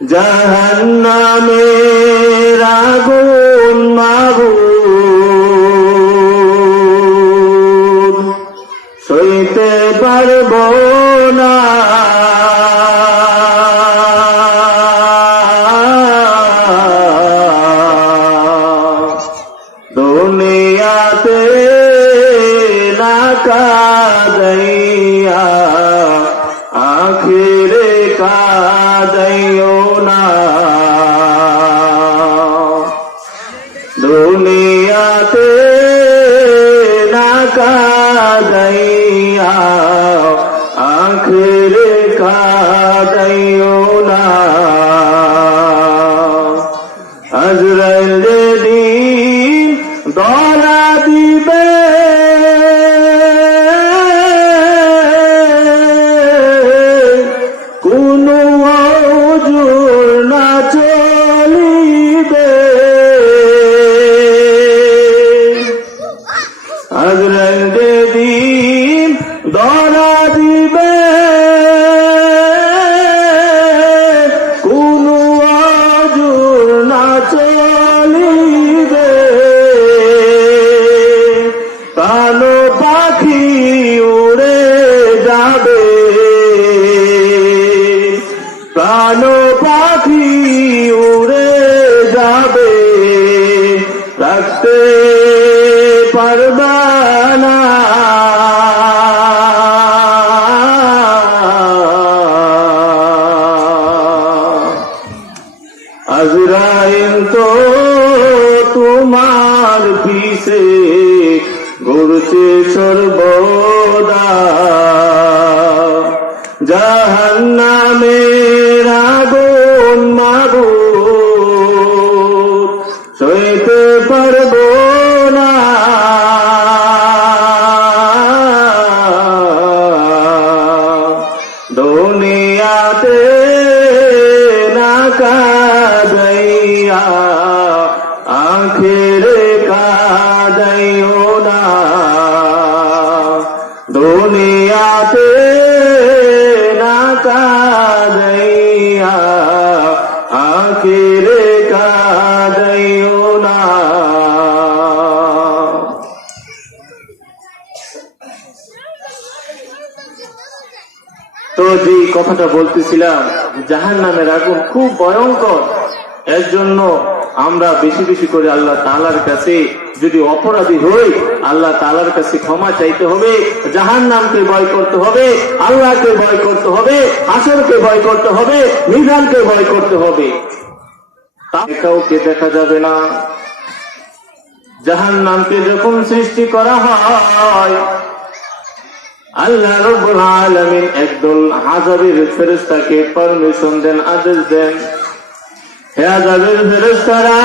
জাহান্নামের আগুন মাবুদ সইতে পারব না, দুনিয়াতে না কাঁদাইয়া আখিরে কাঁদাইও না, দুনিয়াতে না কাঁদাইয়া আখিরে কাঁদাইও না। আজরাইল যেদিন ধরা দিবে কোনো ওজর না চলিবে, আজরাইল যেদিন ধরা দিবে কোনো ওজর না চলিবে, কালো পাখি উড়ে যাবে, কালো পাখি উড়ে যাবে, রাখতে পারবা না, আজরাইল তো তোমার পিছে ঘুরছে সর্বদা, জাহান্নামের আগুন মাবুদ সইতে পারব না, দুনিয়াতে না কাঁদাইয়া আখিরে কাঁদাইও না, দুনিয়াতে না কাঁদাইয়া আখিরে কাঁদাইও না। তো যে কথাটা বলতেছিলাম, জাহান্নামের আগুন খুব ভয়ঙ্কর, এর জন্য আমরা বেশি বেশি করে আল্লাহ তাআলার কাছে যদি অপরাধী হই আল্লাহ তাআলার কাছে ক্ষমা চাইতে হবে, জাহান্নামকে ভয় করতে হবে, আল্লাহকে ভয় করতে হবে, হাসরকে ভয় করতে হবে, মিজানকে ভয় করতে হবে। কাউকে দেখা যাবে না। জাহান্নামকে যখন সৃষ্টি করা হয় আল্লাহ রাব্বুল আলামিন একদল আযাবের ফেরেশতাকে পারমিশন দেন, আদেশ দেন, হে আযাবের ফেরেশতারা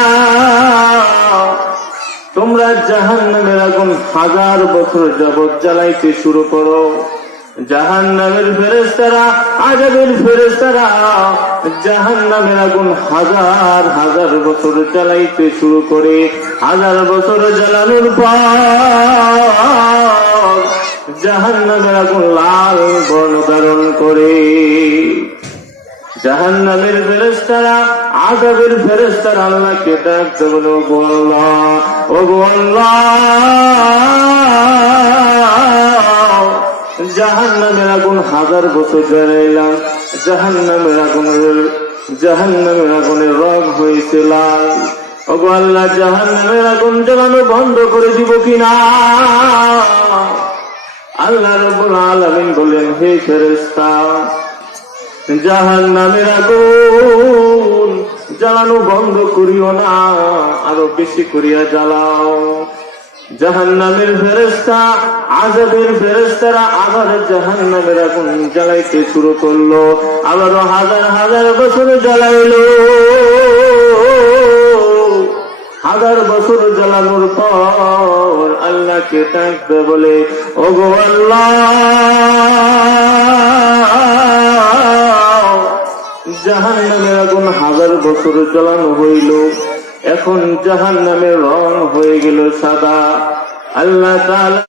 তোমরা জাহান্নামের আগুন 1000 বছর যাবত জ্বালাইতে শুরু করো। জাহান্নামের ফেরেশতারা আযাবের ফেরেশতারা জাহান্নামের আগুন 1000 বছর জ্বালাইতে শুরু করে 1000 বছর জ্বালানোর পর জাহান্নামের আগুন লাল বর্ণ ধারণ করে। জাহান্নামের ফেরেশতারা আযাবের ফেরেশতারা আল্লাহকে ডাকতে বলে, ওগো আল্লাহ, ওগো আল্লাহ, জাহান্নামের আগুন 1000 বছর জ্বালাইলাম, জাহান্নামের আগুনের রং হয়েছে লাল, ওগো আল্লাহ জাহান্নামের আগুন জ্বালানো বন্ধ করে দিব কিনা? আল্লাহ রাব্বুল আলামিন বলেন, হে ফেরেশতা জাহান্নামের আগুন জ্বালানো বন্ধ করিও না, আরো বেশি করিয়া জ্বালাও। জাহান্নামের ফেরেশতা আযাবের ফেরেশতারা আবার জাহান্নামের আগুন জ্বালাইতে শুরু করলো, আবারও 1000 বছর জ্বালাইলো। 1000 বছর জ্বালানোর পর আল্লাহকে ডাকবে বলে, ওগো আল্লাহ জাহান্নামের আগুন 1000 বছর জ্বালানো হইল, এখন জাহান্নামের রং হয়ে গেল সাদা। আল্লাহ তাআলা